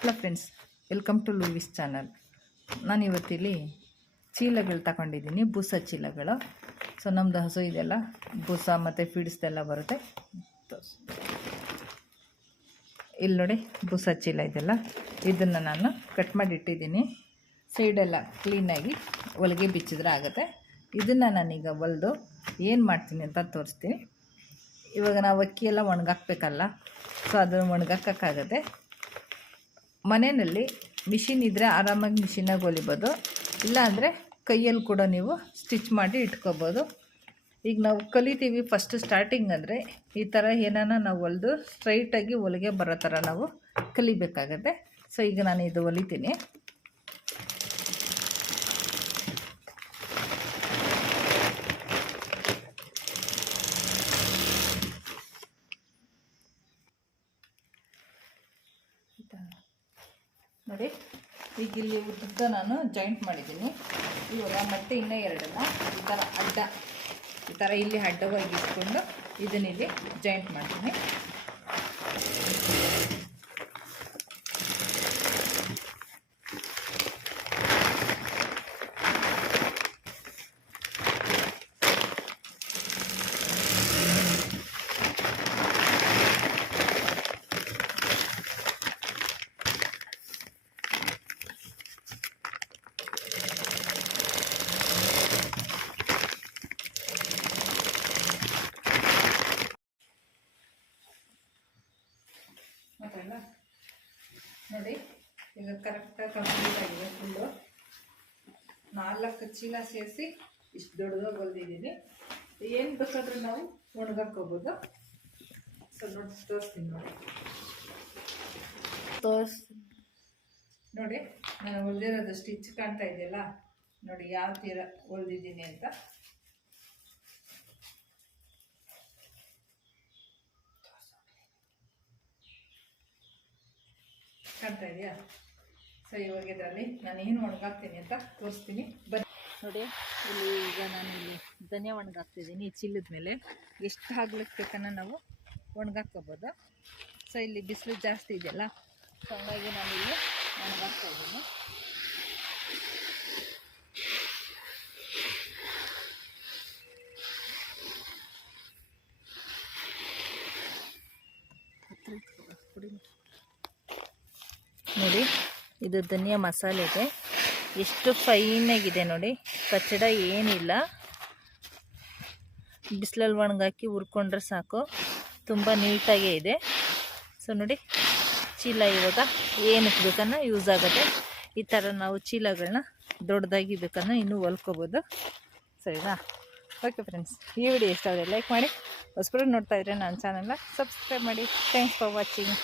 Hello friends, welcome to Louis channel. ನಾನು ಇವತ್ತಿಲ್ಲಿ ಚೀಲಗಳು ತಗೊಂಡಿದ್ದೀನಿ, ಬೂಸ ಚೀಲಗಳು. ಸೊ ನಮ್ಮದು ಹಸು ಇದೆಲ್ಲ, ಬೂಸ ಮತ್ತು ಫೀಡ್ಸ್ದೆಲ್ಲ ಬರುತ್ತೆ. ಇಲ್ಲಿ ನೋಡಿ, ಬೂಸ ಚೀಲ ಇದೆಲ್ಲ. ಇದನ್ನು ನಾನು ಕಟ್ ಮಾಡಿ ಇಟ್ಟಿದ್ದೀನಿ ಸೈಡೆಲ್ಲ ಕ್ಲೀನಾಗಿ ಒಳಗೆ ಬಿಚ್ಚಿದ್ರೆ ಆಗುತ್ತೆ. ಇದನ್ನು ನಾನೀಗ ಒಲ್ದು ಏನು ಮಾಡ್ತೀನಿ ಅಂತ ತೋರಿಸ್ತೀನಿ. ಇವಾಗ ನಾವು ಅಕ್ಕಿ ಎಲ್ಲ ಒಣಗಾಕ್ಬೇಕಲ್ಲ ಸೊ ಅದನ್ನು ಒಣಗಾಕೋಕ್ಕಾಗತ್ತೆ. ಮನೆಯಲ್ಲಿ ಮಿಷಿನ್ ಇದ್ದರೆ ಆರಾಮಾಗಿ ಮಿಷಿನಾಗಿ ಹೊಲಿಬೋದು. ಇಲ್ಲಾಂದರೆ ಕೈಯಲ್ಲಿ ಕೂಡ ನೀವು ಸ್ಟಿಚ್ ಮಾಡಿ ಇಟ್ಕೋಬೋದು. ಈಗ ನಾವು ಕಲಿತೀವಿ ಫಸ್ಟ್ ಸ್ಟಾರ್ಟಿಂಗ್ ಅಂದರೆ ಈ ಥರ ಏನಾನ ನಾವು ಹೊಲಿದು ಸ್ಟ್ರೈಟಾಗಿ ಹೊಲಿಗೆ ಬರೋ ಥರ ನಾವು ಕಲಿಬೇಕಾಗತ್ತೆ. ಸೊ ಈಗ ನಾನು ಇದು ಹೊಲಿತೀನಿ. ನೋಡಿ, ಈಗ ಇಲ್ಲಿ ಉದ್ದ ನಾನು ಜಾಯಿಂಟ್ ಮಾಡಿದ್ದೀನಿ. ಇವಾಗ ಮತ್ತೆ ಇನ್ನೂ ಎರಡನ್ನ, ಈ ಥರ ಅಡ್ಡ, ಈ ಥರ ಇಲ್ಲಿ ಅಡ್ಡವಾಗಿ ಇಟ್ಕೊಂಡು ಇದನ್ನಿಲ್ಲಿ ಜಾಯಿಂಟ್ ಮಾಡ್ತೀನಿ. ನೋಡಿ ಈಗ ಕರೆಕ್ಟಾಗಿ ಕಂಪ್ಲೀಟ್ ಆಗಿದೆ ಫುಲ್ಲು ನಾಲ್ಕು ಚೀಲ ಸೇರಿಸಿ ಇಷ್ಟು ದೊಡ್ಡದಾಗಿ ಹೊಲ್ದಿದ್ದೀನಿ. ಏನು ಬೇಕಾದ್ರೆ ನಾವು ಒಣಗಾಕೋಬೋದು ಸೊ ನೋಡಿ ತೋರಿಸ್ತೀನಿ ನೋಡಿ. ತೋರಿಸ್ ನೋಡಿ ನಾನು ಹೊಲ್ದಿರೋದು ಸ್ಟಿಚ್ ಕಾಣ್ತಾ ಇದೆಯಲ್ಲ? ನೋಡಿ ಯಾವ ತೀರ ಹೊಲ್ದಿದ್ದೀನಿ ಅಂತ. ಕಾಣ್ತಾ ಇದೆಯಾ? ಸೊ ಇವಾಗ ಇದರಲ್ಲಿ ನಾನು ಏನು ಒಣಗಾಕ್ತೀನಿ ಅಂತ ತೋರಿಸ್ತೀನಿ. ಬನ್ನಿ. ನೋಡಿ, ಇಲ್ಲಿ ಈಗ ನಾನು ಇಲ್ಲಿ ಧನಿಯಾ ಒಣಗಾಕ್ತಿದ್ದೀನಿ ಈ ಚೀಲದ ಮೇಲೆ. ಎಷ್ಟು ಆಗ್ಲಿಕ್ಕೆ ಬೇಕನ್ನ ನಾವು ಒಣಗಾಕೋಬೋದು ಸೊ ಇಲ್ಲಿ ಬಿಸಿಲು ಜಾಸ್ತಿ ಇದೆಯಲ್ಲ ಸೊ ಹಂಗಾಗಿ ನಾನು ಇಲ್ಲಿ ಒಣಗಾಕ್ತಾ ಇದ್ದೀನಿ ನೋಡಿ, ಇದು ಧನಿಯಾ ಮಸಾಲೆಗೆ ಎಷ್ಟು ಫೈನಾಗಿದೆ ನೋಡಿ. ಕಚ್ಚಡ ಏನಿಲ್ಲ. ಬಿಸಿಲಲ್ಲಿ ಒಣಗಾಕಿ ಹುರ್ಕೊಂಡ್ರೆ ಸಾಕು. ತುಂಬ ನೀಟಾಗೇ ಇದೆ. ಸೊ ನೋಡಿ, ಚೀಲ ಇವಾಗ ಏನಕ್ಕೆ ಬೇಕನ್ನ ಯೂಸ್ ಆಗುತ್ತೆ. ಈ ಥರ ನಾವು ಚೀಲಗಳನ್ನ ದೊಡ್ಡದಾಗಿ ಬೇಕನ್ನ ಇನ್ನೂ ಹೊಲ್ಕೋಬೋದು. ಸರಿನಾ? ಓಕೆ ಫ್ರೆಂಡ್ಸ್ ಈ ವಿಡಿಯೋ ಇಷ್ಟ ಆದರೆ ಲೈಕ್ ಮಾಡಿ. ಹೊಸಬರು ನೋಡ್ತಾ ಇದ್ರೆ ನನ್ನ ಚಾನಲ್ನ ಸಬ್ಸ್ಕ್ರೈಬ್ ಮಾಡಿ. Thanks for watching